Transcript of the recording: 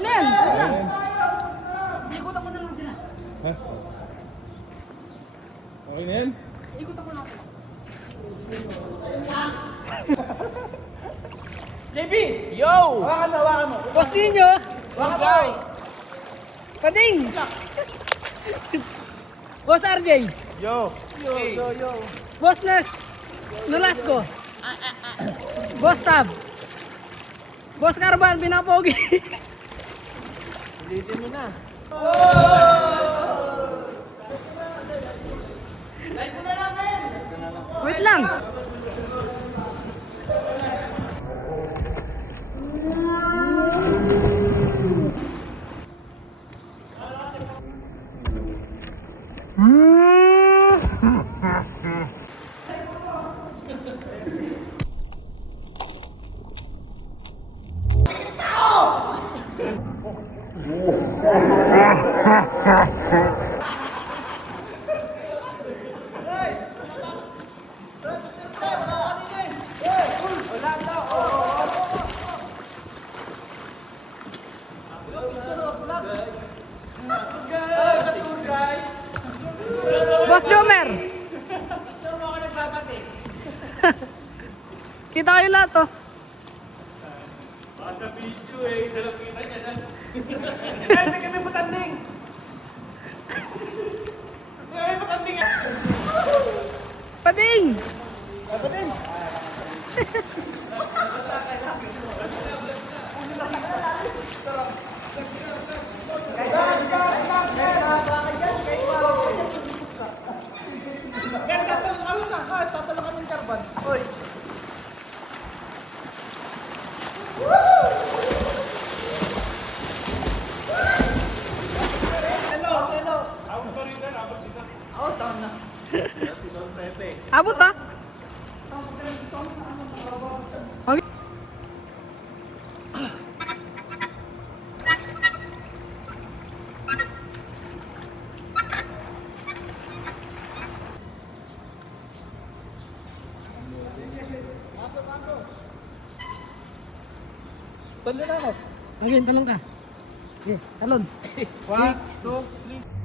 na yan. Ikutan ko na lang sila. Ha? Okay na yan? Ikutan ko lang sila. JB! Yo! Hawakan mo. Boss ninyo. Hawakan mo. Pading. Boss RJ. Yo! Yo. Boss Nas. Nolasco. Boss Tab. Boss Carban, pinapogi. Ulitin mo na. Wait lang. Boss Jomer. Kita kayo lahat oh. Sa video eh, isa lang kita niya na. Ay, kami matanding. Ay, matanding. Pading. Matanding. Tatalong kami ng karban. Oy. Hello. Ako pa rin na, dapat dito. Oh, taon na. Si Don Pepe. Abot ah. Okay. Talo na ako. Okay, talong ka. Okay, talon. 1, 2, 3.